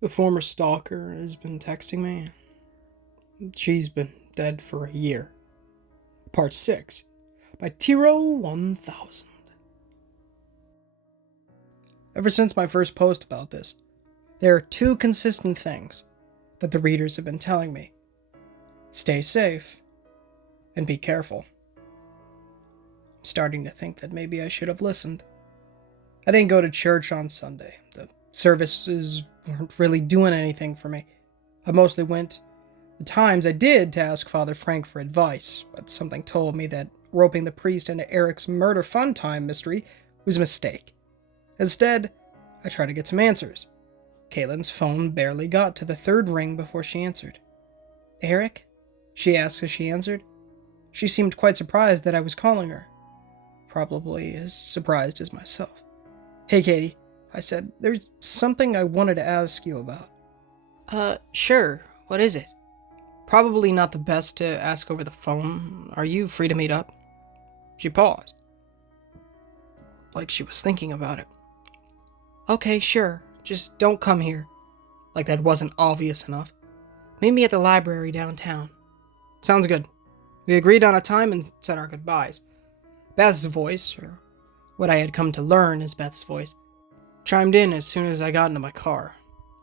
The former stalker has been texting me. She's been dead for a year. Part 6 by Tiro 1000. Ever since my first post about this, there are two consistent things that the readers have been telling me. Stay safe and be careful. I'm starting to think that maybe I should have listened. I didn't go to church on Sunday. The services weren't really doing anything for me. I mostly went the times I did to ask Father Frank for advice, but something told me that roping the priest into Eric's murder fun time mystery was a mistake. Instead, I tried to get some answers. Caitlin's phone barely got to the third ring before she answered. "Eric?" she asked as she answered. She seemed quite surprised that I was calling her. Probably as surprised as myself. "Hey, Katie," I said. "There's something I wanted to ask you about." Sure. What is it?" "Probably not the best to ask over the phone. Are you free to meet up?" She paused, like she was thinking about it. "Okay, sure. Just don't come here." Like that wasn't obvious enough. "Meet me at the library downtown." "Sounds good." We agreed on a time and said our goodbyes. Beth's voice, or what I had come to learn as Beth's voice, chimed in as soon as I got into my car.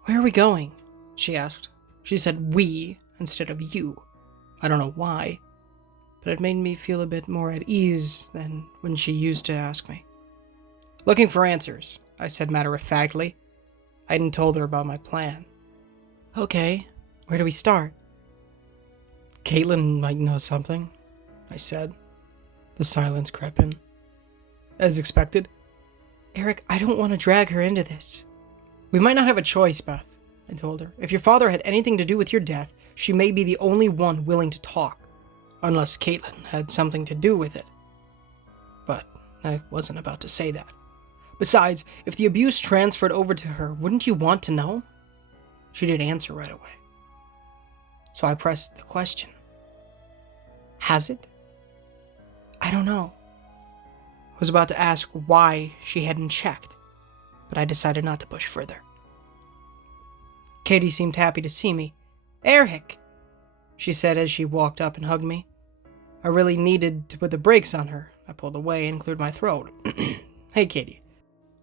"Where are we going?" she asked. She said "we" instead of "you." I don't know why, but it made me feel a bit more at ease than when she used to ask me. "Looking for answers," I said matter-of-factly. I hadn't told her about my plan. "Okay, where do we start?" "Caitlin might know something," I said. The silence crept in. As expected. "Eric, I don't want to drag her into this." "We might not have a choice, Beth," I told her. "If your father had anything to do with your death, she may be the only one willing to talk. Unless Caitlin had something to do with it." But I wasn't about to say that. Besides, if the abuse transferred over to her, wouldn't you want to know? She didn't answer right away. So I pressed the question. "Has it?" "I don't know." I was about to ask why she hadn't checked, but I decided not to push further. Katie seemed happy to see me. "Eric," she said as she walked up and hugged me. I really needed to put the brakes on her. I pulled away and cleared my throat. "Hey, Katie."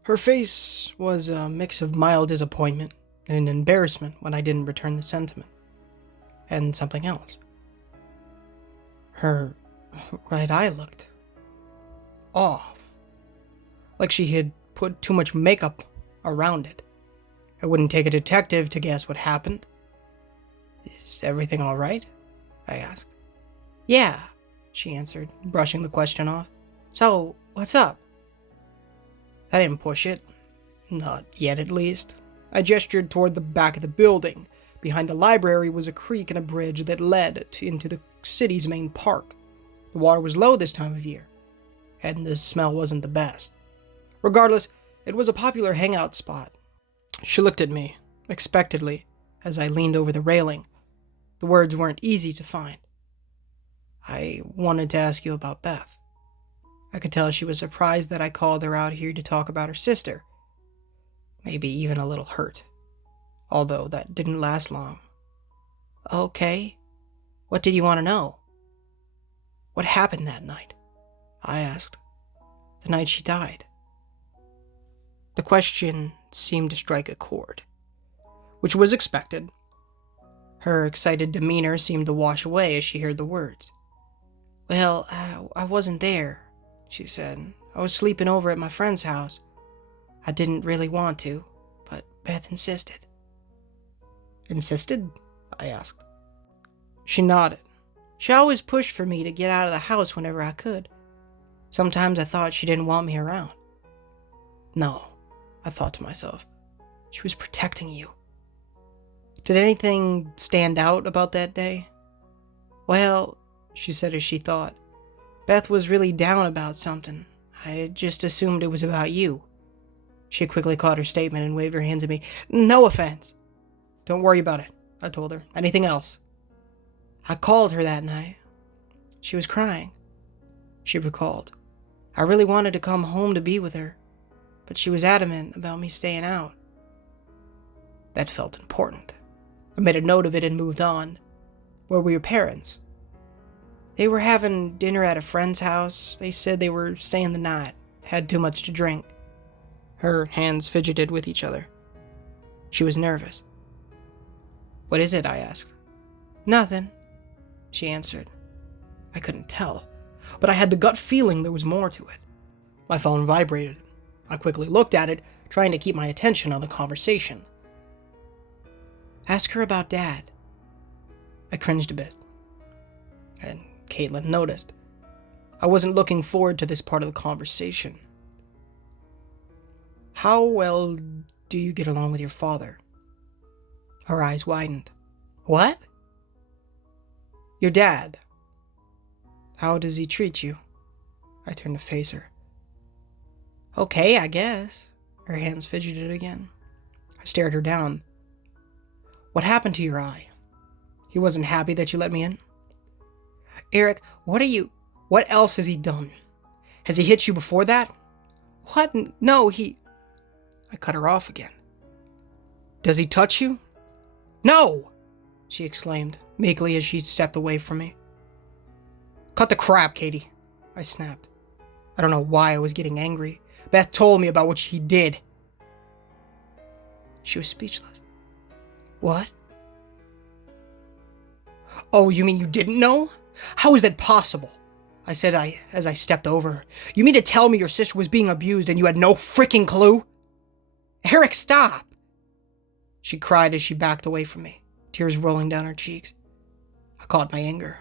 Her face was a mix of mild disappointment and embarrassment when I didn't return the sentiment. And something else. Her right eye looked off. Like she had put too much makeup around it. I wouldn't take a detective to guess what happened. "Is everything all right?" I asked. "Yeah," she answered, brushing the question off. "So, what's up?" I didn't push it. Not yet, at least. I gestured toward the back of the building. Behind the library was a creek and a bridge that led into the city's main park. The water was low this time of year, and the smell wasn't the best. Regardless, it was a popular hangout spot. She looked at me, expectantly, as I leaned over the railing. The words weren't easy to find. "I wanted to ask you about Beth." I could tell she was surprised that I called her out here to talk about her sister. Maybe even a little hurt. Although that didn't last long. "Okay. What did you want to know?" "What happened that night?" I asked. "The night she died." The question seemed to strike a chord, which was expected. Her excited demeanor seemed to wash away as she heard the words. "Well, I wasn't there," she said. "I was sleeping over at my friend's house. I didn't really want to, but Beth insisted." "Insisted?" I asked. She nodded. "She always pushed for me to get out of the house whenever I could. Sometimes I thought she didn't want me around." "No," I thought to myself. "She was protecting you." "Did anything stand out about that day?" "Well," she said as she thought, "Beth was really down about something. I just assumed it was about you." She quickly caught her statement and waved her hands at me. "No offense." "Don't worry about it," I told her. "Anything else?" "I called her that night. She was crying," she recalled. "I really wanted to come home to be with her, but she was adamant about me staying out." That felt important. I made a note of it and moved on. Where were your parents? They were having dinner at a friend's house. They said they were staying the night, had too much to drink. Her hands fidgeted with each other. She was nervous. What is it? I asked. Nothing, she answered. I couldn't tell, but I had the gut feeling there was more to it. My phone vibrated. I quickly looked at it, trying to keep my attention on the conversation. Ask her about Dad. I cringed a bit, and Caitlin noticed. I wasn't looking forward to this part of the conversation. How well do you get along with your father? Her eyes widened. What? Your dad. How does he treat you? I turned to face her. Okay, I guess. Her hands fidgeted again. I stared her down. What happened to your eye? He wasn't happy that you let me in? Eric, what else has he done? Has he hit you before that? What? No, I cut her off again. Does he touch you? No! She exclaimed, meekly as she stepped away from me. Cut the crap, Katie, I snapped. I don't know why I was getting angry. Beth told me about what he did. She was speechless. What? Oh, you mean you didn't know? How is that possible? I said as I stepped over her. You mean to tell me your sister was being abused and you had no freaking clue? Eric, stop! She cried as she backed away from me, tears rolling down her cheeks. I caught my anger.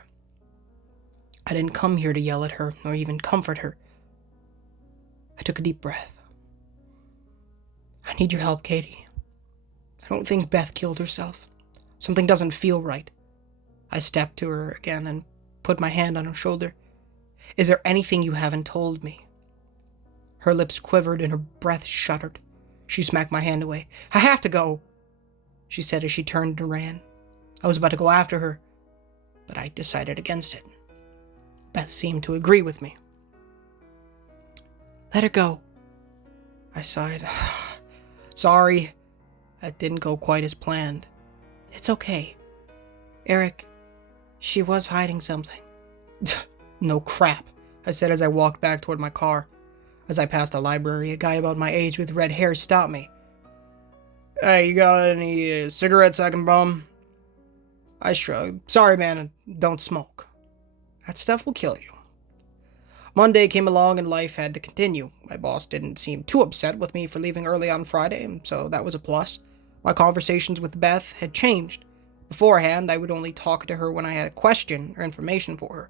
I didn't come here to yell at her or even comfort her. I took a deep breath. I need your help, Katie. I don't think Beth killed herself. Something doesn't feel right. I stepped to her again and put my hand on her shoulder. Is there anything you haven't told me? Her lips quivered and her breath shuddered. She smacked my hand away. I have to go, she said as she turned and ran. I was about to go after her, but I decided against it. Beth seemed to agree with me. Let her go, I sighed. Sorry, that didn't go quite as planned. It's okay. Eric, she was hiding something. No crap, I said as I walked back toward my car. As I passed the library, a guy about my age with red hair stopped me. Hey, you got any cigarettes I can bum? I shrugged. Sorry, man, I don't smoke. That stuff will kill you. Monday came along and life had to continue. My boss didn't seem too upset with me for leaving early on Friday, so that was a plus. My conversations with Beth had changed. Beforehand, I would only talk to her when I had a question or information for her.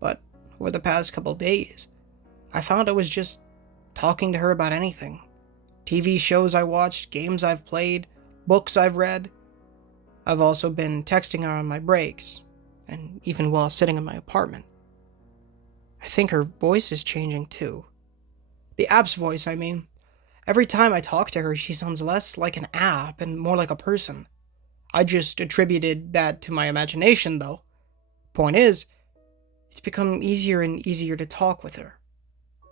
But over the past couple days, I found I was just talking to her about anything. TV shows I watched, games I've played, books I've read. I've also been texting her on my breaks, and even while sitting in my apartment. I think her voice is changing too. The app's voice, I mean. Every time I talk to her, she sounds less like an app and more like a person. I just attributed that to my imagination, though. Point is, it's become easier and easier to talk with her.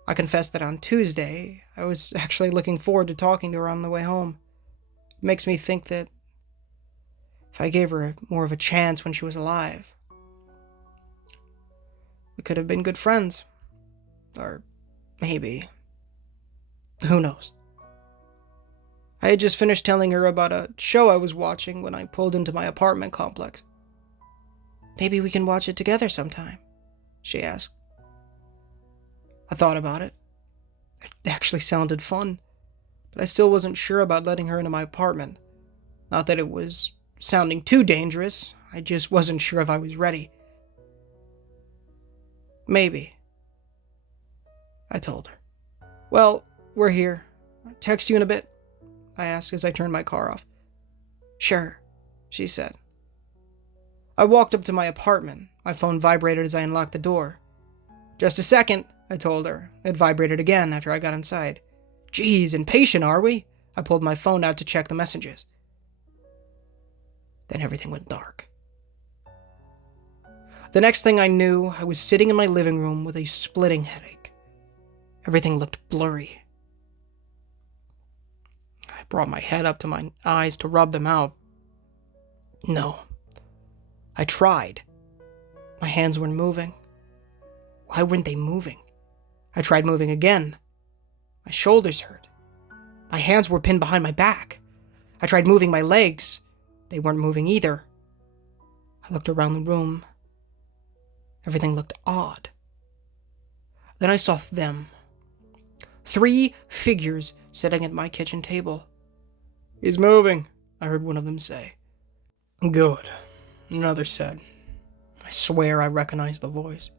I confess that on Tuesday, I was actually looking forward to talking to her on the way home. It makes me think that if I gave her more of a chance when she was alive, we could have been good friends. Or maybe. Who knows? I had just finished telling her about a show I was watching when I pulled into my apartment complex. Maybe we can watch it together sometime, she asked. I thought about it. It actually sounded fun, but I still wasn't sure about letting her into my apartment. Not that it was sounding too dangerous, I just wasn't sure if I was ready. Maybe, I told her. Well, we're here. I'll text you in a bit, I asked as I turned my car off. Sure, she said. I walked up to my apartment. My phone vibrated as I unlocked the door. Just a second, I told her. It vibrated again after I got inside. Geez, impatient, are we? I pulled my phone out to check the messages. Then everything went dark. The next thing I knew, I was sitting in my living room with a splitting headache. Everything looked blurry. I brought my head up to my eyes to rub them out. No. I tried. My hands weren't moving. Why weren't they moving? I tried moving again. My shoulders hurt. My hands were pinned behind my back. I tried moving my legs. They weren't moving either. I looked around the room. Everything looked odd. Then I saw them. 3 figures sitting at my kitchen table. "He's moving," I heard one of them say. "Good," another said. I swear I recognized the voice.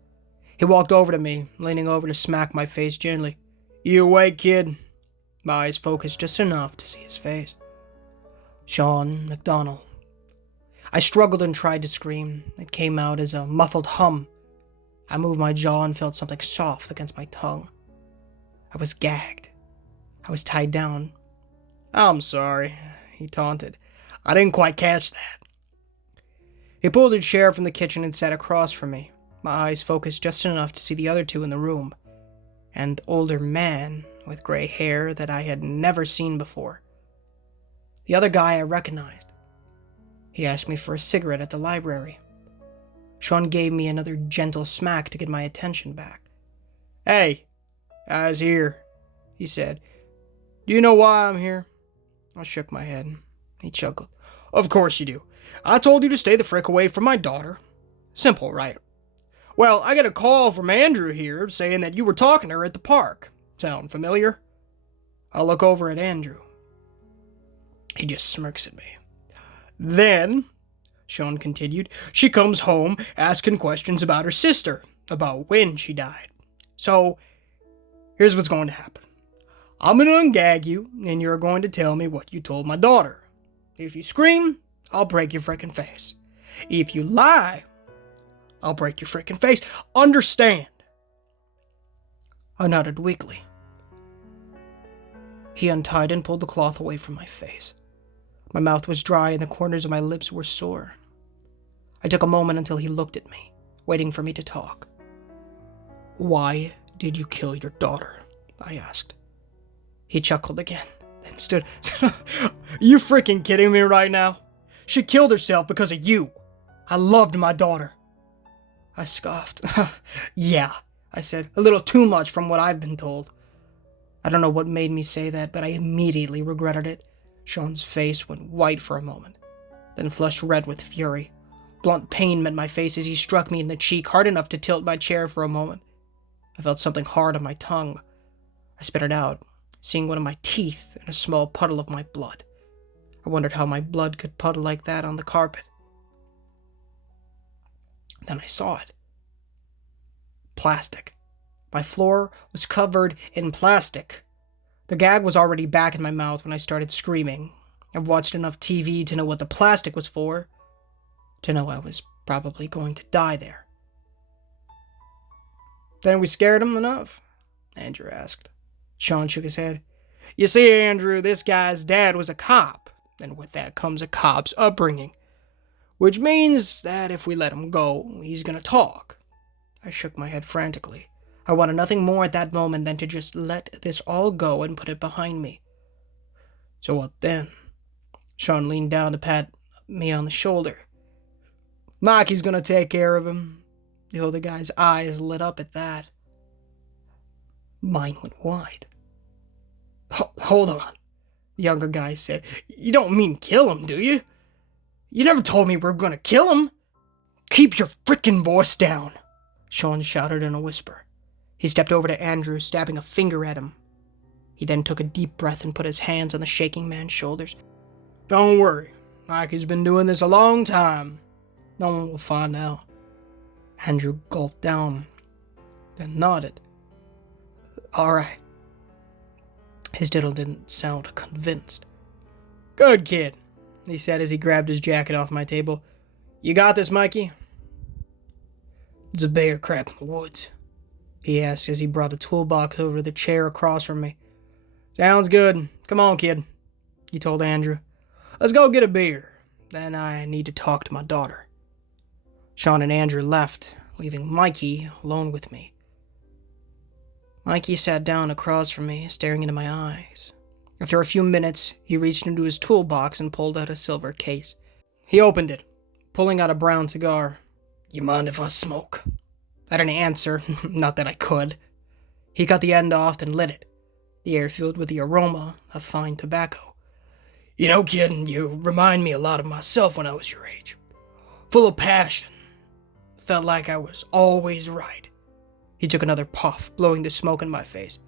He walked over to me, leaning over to smack my face gently. "You awake, kid?" My eyes focused just enough to see his face. Sean McDonald. I struggled and tried to scream. It came out as a muffled hum. I moved my jaw and felt something soft against my tongue. I was gagged. I was tied down. "I'm sorry," he taunted. "I didn't quite catch that." He pulled a chair from the kitchen and sat across from me. My eyes focused just enough to see the other 2 in the room. An older man with gray hair that I had never seen before. The other guy I recognized. He asked me for a cigarette at the library. Sean gave me another gentle smack to get my attention back. "Hey, guys here," he said. "Do you know why I'm here?" I shook my head. He chuckled. "Of course you do. I told you to stay the frick away from my daughter. Simple, right? Well, I got a call from Andrew here saying that you were talking to her at the park. Sound familiar?" I look over at Andrew. He just smirks at me. "Then," Sean continued, "she comes home asking questions about her sister, about when she died. So, here's what's going to happen. I'm going to ungag you, and you're going to tell me what you told my daughter. If you scream, I'll break your frickin' face. If you lie, I'll break your frickin' face. Understand?" I nodded weakly. He untied and pulled the cloth away from my face. My mouth was dry and the corners of my lips were sore. I took a moment until he looked at me, waiting for me to talk. "Why did you kill your daughter?" I asked. He chuckled again, then stood. "You freaking kidding me right now? She killed herself because of you. I loved my daughter." I scoffed. "Yeah," I said, "a little too much from what I've been told." I don't know what made me say that, but I immediately regretted it. Sean's face went white for a moment, then flushed red with fury. Blunt pain met my face as he struck me in the cheek hard enough to tilt my chair for a moment. I felt something hard on my tongue. I spit it out, seeing one of my teeth and a small puddle of my blood. I wondered how my blood could puddle like that on the carpet. Then I saw it. Plastic. My floor was covered in plastic. The gag was already back in my mouth when I started screaming. I've watched enough TV to know what the plastic was for, to know I was probably going to die there. "Then we scared him enough?" Andrew asked. Sean shook his head. "You see, Andrew, this guy's dad was a cop, and with that comes a cop's upbringing. Which means that if we let him go, he's gonna talk." I shook my head frantically. I wanted nothing more at that moment than to just let this all go and put it behind me. "So what then?" Sean leaned down to pat me on the shoulder. "Mikey's gonna take care of him." The older guy's eyes lit up at that. Mine went wide. "Hold on," the younger guy said. "You don't mean kill him, do you? You never told me we were gonna kill him." "Keep your frickin' voice down," Sean shouted in a whisper. He stepped over to Andrew, stabbing a finger at him. He then took a deep breath and put his hands on the shaking man's shoulders. "Don't worry. Mikey's been doing this a long time. No one will find out." Andrew gulped down, then nodded. "All right." His diddle didn't sound convinced. "Good kid," he said as he grabbed his jacket off my table. "You got this, Mikey?" "It's a bear crap in the woods?" he asked as he brought a toolbox over the chair across from me. "Sounds good. Come on, kid," he told Andrew. "Let's go get a beer. Then I need to talk to my daughter." Sean and Andrew left, leaving Mikey alone with me. Mikey sat down across from me, staring into my eyes. After a few minutes, he reached into his toolbox and pulled out a silver case. He opened it, pulling out a brown cigar. "You mind if I smoke?" I didn't answer, not that I could. He cut the end off and lit it, the air filled with the aroma of fine tobacco. "You know, kid, you remind me a lot of myself when I was your age. Full of passion. Felt like I was always right." He took another puff, blowing the smoke in my face.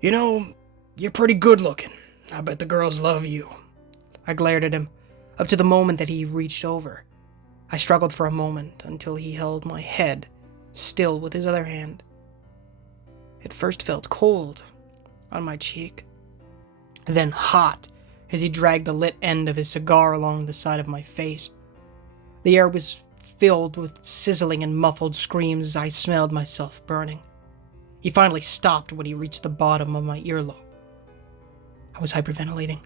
"You know, you're pretty good looking. I bet the girls love you." I glared at him, up to the moment that he reached over. I struggled for a moment until he held my head, still with his other hand. It first felt cold on my cheek, then hot as he dragged the lit end of his cigar along the side of my face. The air was filled with sizzling and muffled screams as I smelled myself burning. He finally stopped when he reached the bottom of my earlobe. I was hyperventilating.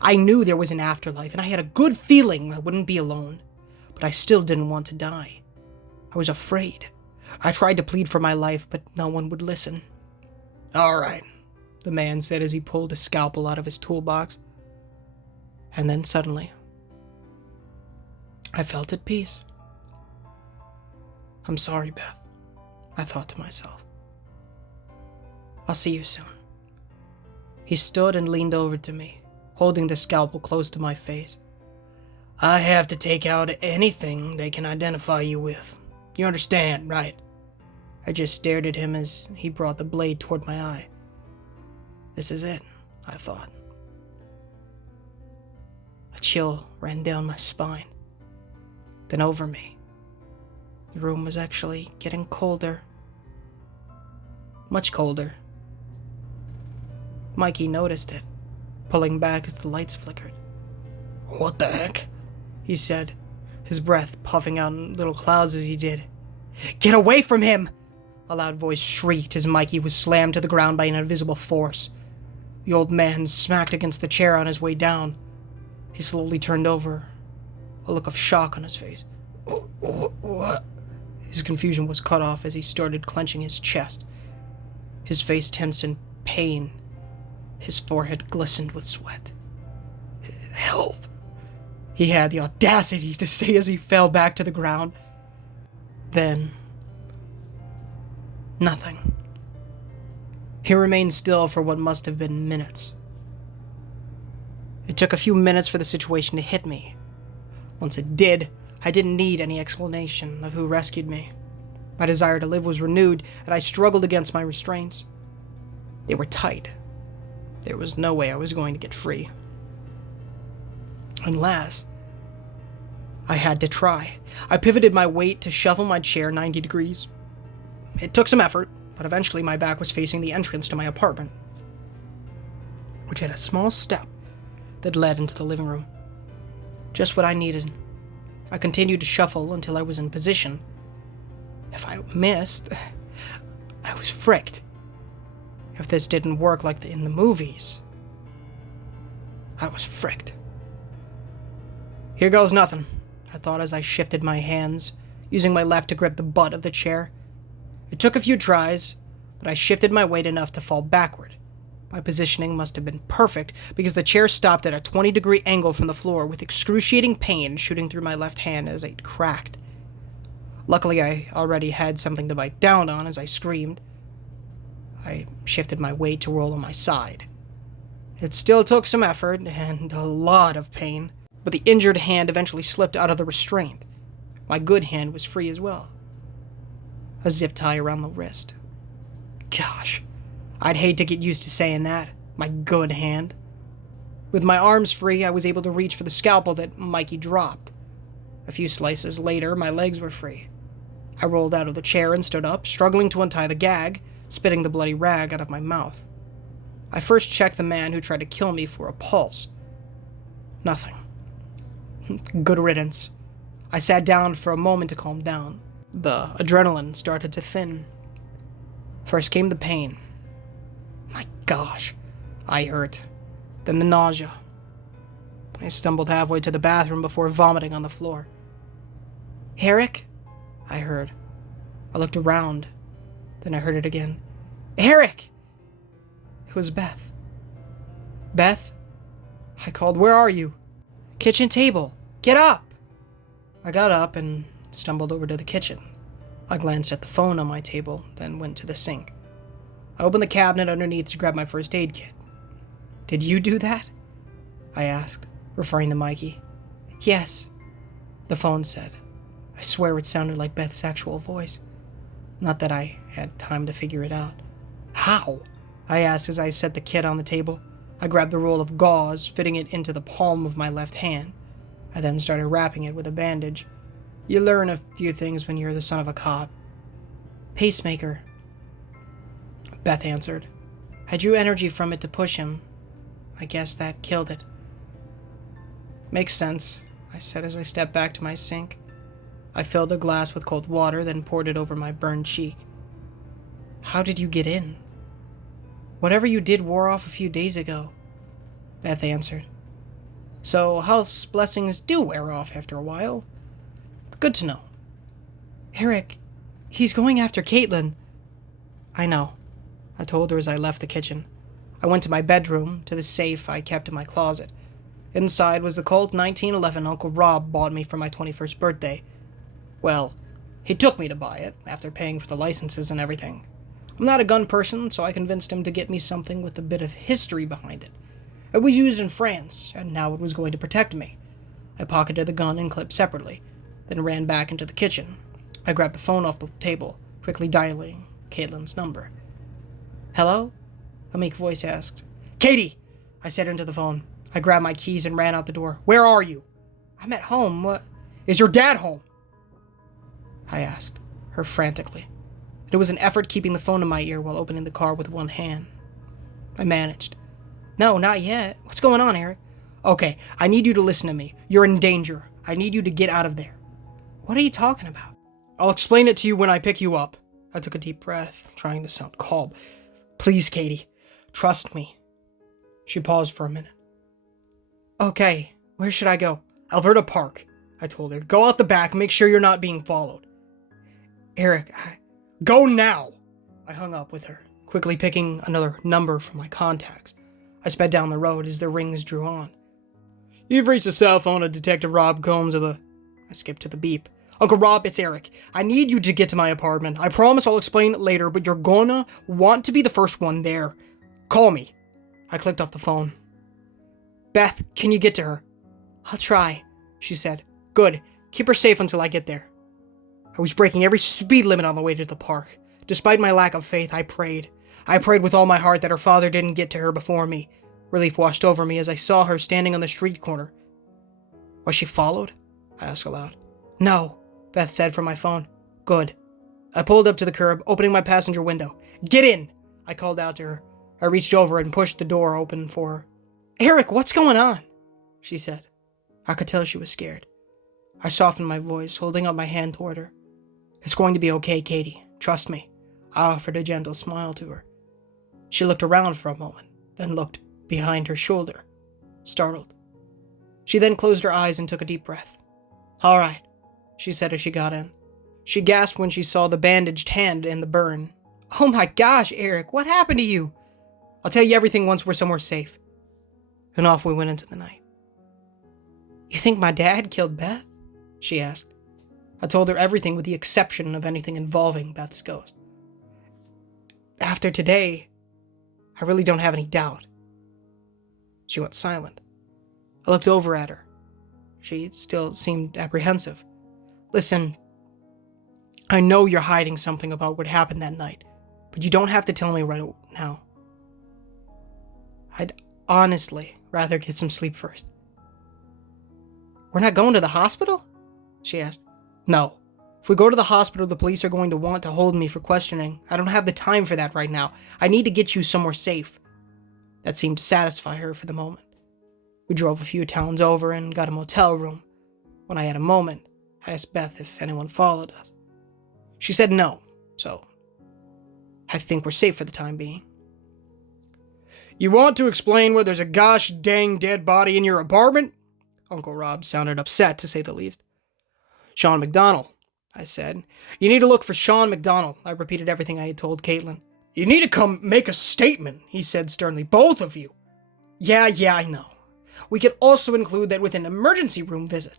I knew there was an afterlife, and I had a good feeling I wouldn't be alone, but I still didn't want to die. I was afraid. I tried to plead for my life, but no one would listen. "All right," the man said as he pulled a scalpel out of his toolbox. And then suddenly, I felt at peace. "I'm sorry, Beth," I thought to myself. "I'll see you soon." He stood and leaned over to me, holding the scalpel close to my face. "I have to take out anything they can identify you with. You understand, right?" I just stared at him as he brought the blade toward my eye. This is it, I thought. A chill ran down my spine, then over me. The room was actually getting colder. Much colder. Mikey noticed it, pulling back as the lights flickered. "What the heck?" he said, his breath puffing out in little clouds as he did. "Get away from him!" a loud voice shrieked as Mikey was slammed to the ground by an invisible force. The old man smacked against the chair on his way down. He slowly turned over, a look of shock on his face. "What?" His confusion was cut off as he started clenching his chest. His face tensed in pain. His forehead glistened with sweat. "Help!" he had the audacity to say as he fell back to the ground. Then, nothing. He remained still for what must have been minutes. It took a few minutes for the situation to hit me. Once it did, I didn't need any explanation of who rescued me. My desire to live was renewed, and I struggled against my restraints. They were tight. There was no way I was going to get free. Unless I had to try. I pivoted my weight to shuffle my chair 90 degrees. It took some effort, but eventually my back was facing the entrance to my apartment, which had a small step that led into the living room. Just what I needed. I continued to shuffle until I was in position. If I missed, I was fricked. If this didn't work like in the movies, I was fricked. Here goes nothing, I thought as I shifted my hands, using my left to grip the butt of the chair. It took a few tries, but I shifted my weight enough to fall backward. My positioning must have been perfect because the chair stopped at a 20-degree angle from the floor with excruciating pain shooting through my left hand as it cracked. Luckily, I already had something to bite down on as I screamed. I shifted my weight to roll on my side. It still took some effort and a lot of pain, but the injured hand eventually slipped out of the restraint. My good hand was free as well. A zip tie around the wrist. Gosh, I'd hate to get used to saying that. My good hand. With my arms free, I was able to reach for the scalpel that Mikey dropped. A few slices later, my legs were free. I rolled out of the chair and stood up, struggling to untie the gag, spitting the bloody rag out of my mouth. I first checked the man who tried to kill me for a pulse. Nothing. Good riddance. I sat down for a moment to calm down. The adrenaline started to thin. First came the pain. My gosh, I hurt. Then the nausea. I stumbled halfway to the bathroom before vomiting on the floor. "Eric?" I heard. I looked around. Then I heard it again. "Eric!" It was Beth. Beth? I called. Where are you? Kitchen table. Get up! I got up and stumbled over to the kitchen. I glanced at the phone on my table, then went to the sink. I opened the cabinet underneath to grab my first aid kit. Did you do that? I asked, referring to Mikey. Yes, the phone said. I swear it sounded like Beth's actual voice. Not that I had time to figure it out. How? I asked as I set the kit on the table. I grabbed the roll of gauze, fitting it into the palm of my left hand. I then started wrapping it with a bandage. You learn a few things when you're the son of a cop. Pacemaker, Beth answered. I drew energy from it to push him. I guess that killed it. Makes sense, I said as I stepped back to my sink. I filled a glass with cold water, then poured it over my burned cheek. How did you get in? Whatever you did wore off a few days ago, Beth answered. So house blessings do wear off after a while. Good to know. Eric, he's going after Caitlin. I know, I told her as I left the kitchen. I went to my bedroom, to the safe I kept in my closet. Inside was the Colt 1911 Uncle Rob bought me for my 21st birthday. Well, he took me to buy it, after paying for the licenses and everything. I'm not a gun person, so I convinced him to get me something with a bit of history behind it. It was used in France, and now it was going to protect me. I pocketed the gun and clip separately, then ran back into the kitchen. I grabbed the phone off the table, quickly dialing Caitlin's number. Hello? A meek voice asked. Katie! I said into the phone. I grabbed my keys and ran out the door. Where are you? I'm at home. What? Is your dad home? I asked her frantically. It was an effort keeping the phone in my ear while opening the car with one hand. I managed. No, not yet. What's going on, Eric? Okay, I need you to listen to me. You're in danger. I need you to get out of there. What are you talking about? I'll explain it to you when I pick you up. I took a deep breath, trying to sound calm. Please, Katie, trust me. She paused for a minute. Okay, where should I go? Alberta Park, I told her. Go out the back, make sure you're not being followed. Eric, Go now! I hung up with her, quickly picking another number from my contacts. I sped down the road as the rings drew on. You've reached the cell phone of Detective Rob Combs of the... I skipped to the beep. Uncle Rob, it's Eric. I need you to get to my apartment. I promise I'll explain it later, but you're gonna want to be the first one there. Call me. I clicked off the phone. Beth, can you get to her? I'll try, she said. Good. Keep her safe until I get there. I was breaking every speed limit on the way to the park. Despite my lack of faith, I prayed. I prayed with all my heart that her father didn't get to her before me. Relief washed over me as I saw her standing on the street corner. Was she followed? I asked aloud. No, Beth said from my phone. Good. I pulled up to the curb, opening my passenger window. Get in! I called out to her. I reached over and pushed the door open for her. Eric, what's going on? She said. I could tell she was scared. I softened my voice, holding up my hand toward her. It's going to be okay, Katie. Trust me. I offered a gentle smile to her. She looked around for a moment, then looked behind her shoulder, startled. She then closed her eyes and took a deep breath. All right, she said as she got in. She gasped when she saw the bandaged hand and the burn. Oh my gosh, Eric, what happened to you? I'll tell you everything once we're somewhere safe. And off we went into the night. You think my dad killed Beth? She asked. I told her everything with the exception of anything involving Beth's ghost. After today, I really don't have any doubt. She went silent. I looked over at her. She still seemed apprehensive. Listen, I know you're hiding something about what happened that night, but you don't have to tell me right now. I'd honestly rather get some sleep first. We're not going to the hospital? She asked. No. If we go to the hospital, the police are going to want to hold me for questioning. I don't have the time for that right now. I need to get you somewhere safe. That seemed to satisfy her for the moment. We drove a few towns over and got a motel room. When I had a moment, I asked Beth if anyone followed us. She said no, so I think we're safe for the time being. You want to explain where there's a gosh dang dead body in your apartment? Uncle Rob sounded upset, to say the least. Sean McDonald, I said. You need to look for Sean McDonald. I repeated everything I had told Caitlin. You need to come make a statement, he said sternly. Both of you. Yeah, I know. We could also include that with an emergency room visit.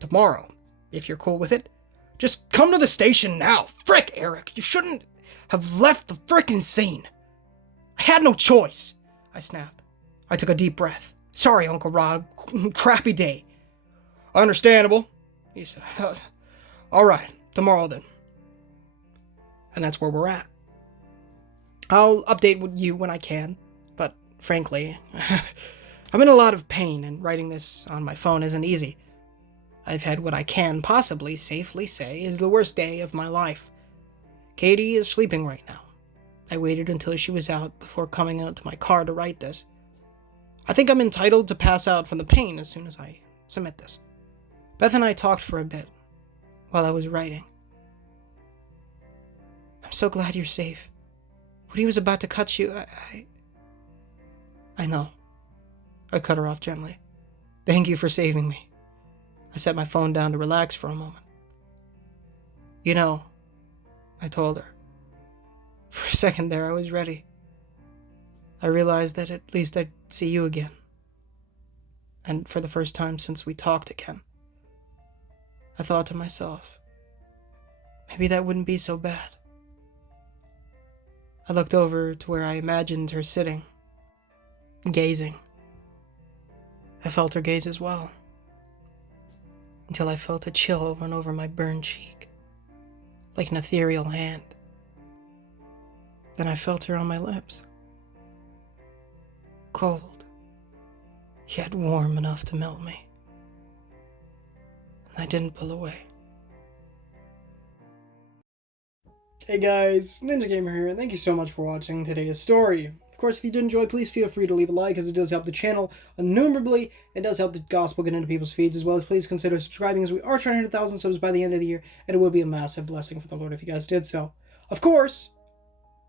Tomorrow, if you're cool with it. Just come to the station now. Frick, Eric, you shouldn't have left the frickin' scene. I had no choice, I snapped. I took a deep breath. Sorry, Uncle Rob. Crappy day. Understandable, he said. All right, tomorrow then. And that's where we're at. I'll update you when I can, but frankly, I'm in a lot of pain, and writing this on my phone isn't easy. I've had what I can possibly safely say is the worst day of my life. Katie is sleeping right now. I waited until she was out before coming out to my car to write this. I think I'm entitled to pass out from the pain as soon as I submit this. Beth and I talked for a bit while I was writing. I'm so glad you're safe. When he was about to cut you, I know. I cut her off gently. Thank you for saving me. I set my phone down to relax for a moment. You know, I told her. For a second there, I was ready. I realized that at least I'd see you again. And for the first time since we talked again, I thought to myself, maybe that wouldn't be so bad. I looked over to where I imagined her sitting, gazing. I felt her gaze as well, until I felt a chill run over my burned cheek, like an ethereal hand. Then I felt her on my lips. Cold, yet warm enough to melt me. And I didn't pull away. Hey guys, Ninja Gamer here, and thank you so much for watching today's story. Of course, if you did enjoy, please feel free to leave a like, as it does help the channel innumerably. It does help the gospel get into people's feeds, as well as please consider subscribing, as we are trying to hit 1,000 subs by the end of the year, and it would be a massive blessing for the Lord if you guys did so. Of course,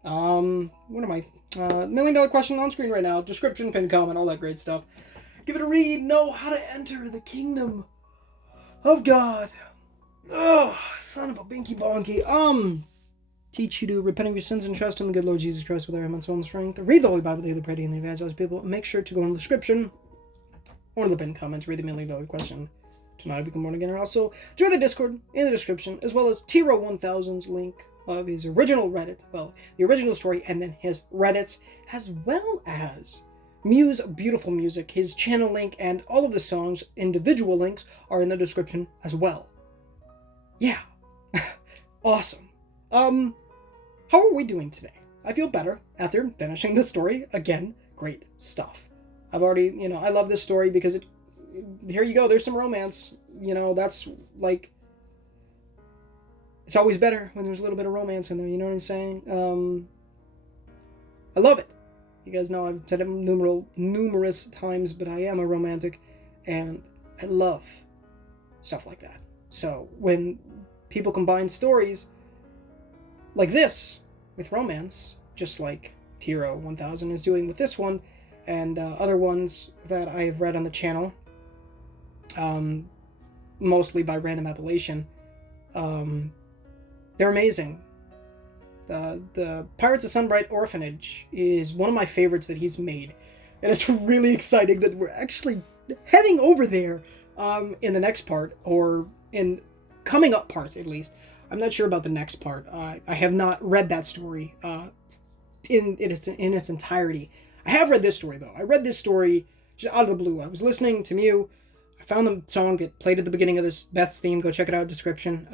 what am I? $1 million question on screen right now, description, pinned comment, all that great stuff. Give it a read, know how to enter the kingdom of God. Oh, son of a binky bonky. Teach you to repent of your sins and trust in the good Lord Jesus Christ with our and soul and strength. Read the Holy Bible daily, pray and evangelize people. Make sure to go in the description or in the pinned comments. Read the $1 million question tonight. Become born again. And also join the Discord in the description, as well as Tiro 1000's link of his original Reddit. Well, the original story and then his Reddits, as well as Muse Beautiful Music. His channel link and all of the songs' individual links are in the description as well. Yeah, awesome. How are we doing today? I feel better after finishing the story. Again, great stuff. I've already, I love this story because here you go, there's some romance. That's like, it's always better when there's a little bit of romance in there, you know what I'm saying? I love it. You guys know I've said it numerous times, but I am a romantic, and I love stuff like that. So when people combine stories like this with romance, just like Tiro 1000 is doing with this one, and other ones that I've read on the channel, mostly by random appellation, they're amazing. The Pirates of Sunbright Orphanage is one of my favorites that he's made, and it's really exciting that we're actually heading over there in the next part, or in coming up parts at least. I'm not sure about the next part. I have not read that story in its entirety. I have read this story, though. I read this story just out of the blue. I was listening to Mew. I found the song that played at the beginning of this Beth's theme. Go check it out, description.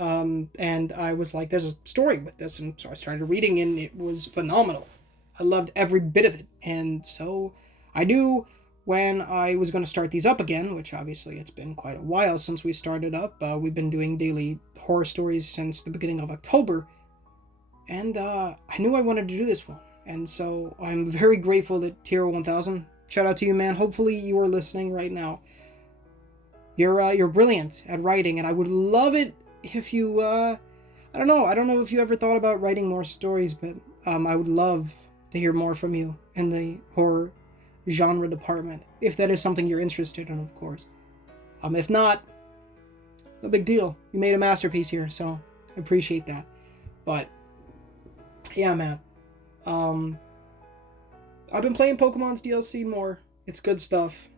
And I was like, there's a story with this. And so I started reading, and it was phenomenal. I loved every bit of it. And so I knew when I was going to start these up again, which obviously it's been quite a while since we started up. We've been doing daily horror stories since the beginning of October, and I knew I wanted to do this one, and so I'm very grateful that Tiro 1000, shout out to you, man. Hopefully you are listening right now. You're brilliant at writing, and I would love it if you I don't know if you ever thought about writing more stories, but I would love to hear more from you in the horror genre department, if that is something you're interested in, of course. If not, no big deal. You made a masterpiece here, so I appreciate that. But yeah, man. I've been playing Pokemon's DLC more It's good stuff.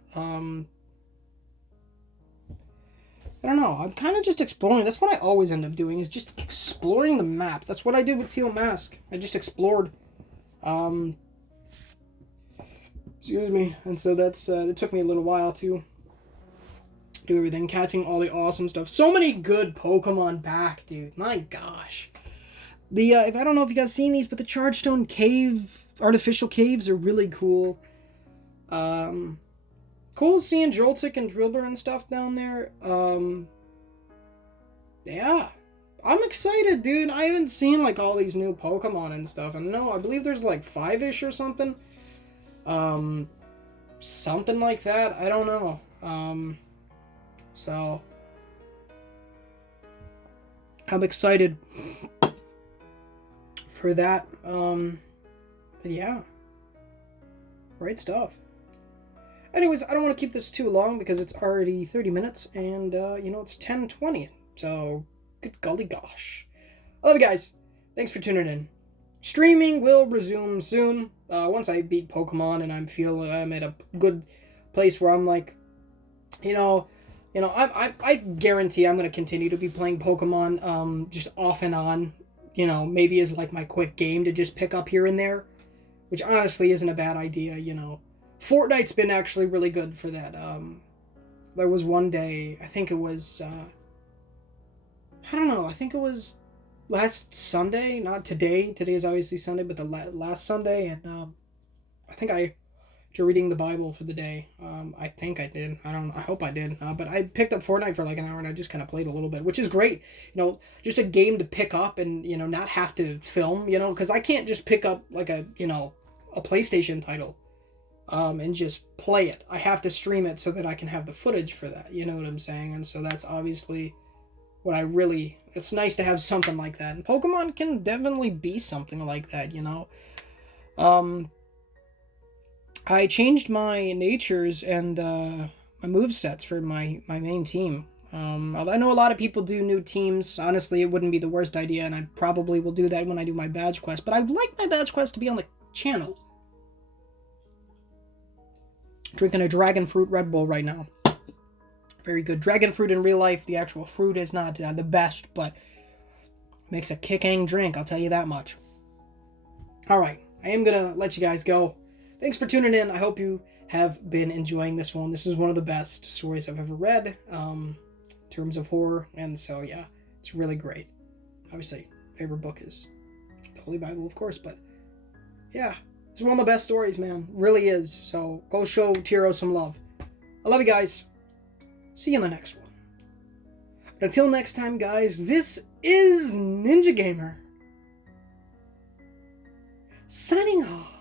I don't know. I'm kind of just exploring. That's what I always end up doing, is just exploring the map. That's what I did with Teal Mask. I just explored. Excuse me. And so that's it took me a little while to do everything, catching all the awesome stuff. So many good Pokemon back, dude. My gosh. The if I don't know if you guys seen these, but the Chargestone Cave artificial caves are really cool. Cool seeing Joltik and Drillbur and stuff down there. Yeah. I'm excited, dude. I haven't seen like all these new Pokemon and stuff. And no, I believe there's like 5-ish or something. Something like that. I don't know. So I'm excited for that. But yeah. Great stuff. Anyways, I don't want to keep this too long because it's already 30 minutes and, it's 10:20. So, good golly gosh. I love you guys. Thanks for tuning in. Streaming will resume soon. Once I beat Pokemon and I'm at a good place where I'm like, I guarantee I'm going to continue to be playing Pokemon, just off and on, maybe as like my quick game to just pick up here and there, which honestly isn't a bad idea, Fortnite's been actually really good for that. There was one day, I think it was, I think it was last Sunday, not today. Today is obviously Sunday, but the last Sunday, and I think after reading the Bible for the day, I think I did. I hope I did. But I picked up Fortnite for like an hour and I just kind of played a little bit, which is great. Just a game to pick up and, not have to film, because I can't just pick up like a PlayStation title. And just play it. I have to stream it so that I can have the footage for that. You know what I'm saying? And so that's obviously what it's nice to have something like that. And Pokemon can definitely be something like that, I changed my natures and my movesets for my main team. I know a lot of people do new teams. Honestly, it wouldn't be the worst idea, and I probably will do that when I do my badge quest. But I'd like my badge quest to be on the channel. Drinking a dragon fruit Red Bull right now. Very good. Dragon fruit in real life, the actual fruit is not the best, but makes a kicking drink, I'll tell you that much. Alright, I am going to let you guys go. Thanks for tuning in. I hope you have been enjoying this one. This is one of the best stories I've ever read, in terms of horror, and so yeah, it's really great. Obviously, favorite book is the Holy Bible, of course, but yeah. It's one of the best stories, man. Really is. So go show Tiro some love. I love you guys. See you in the next one. But until next time, guys, this is Ninja Gamer. Signing off.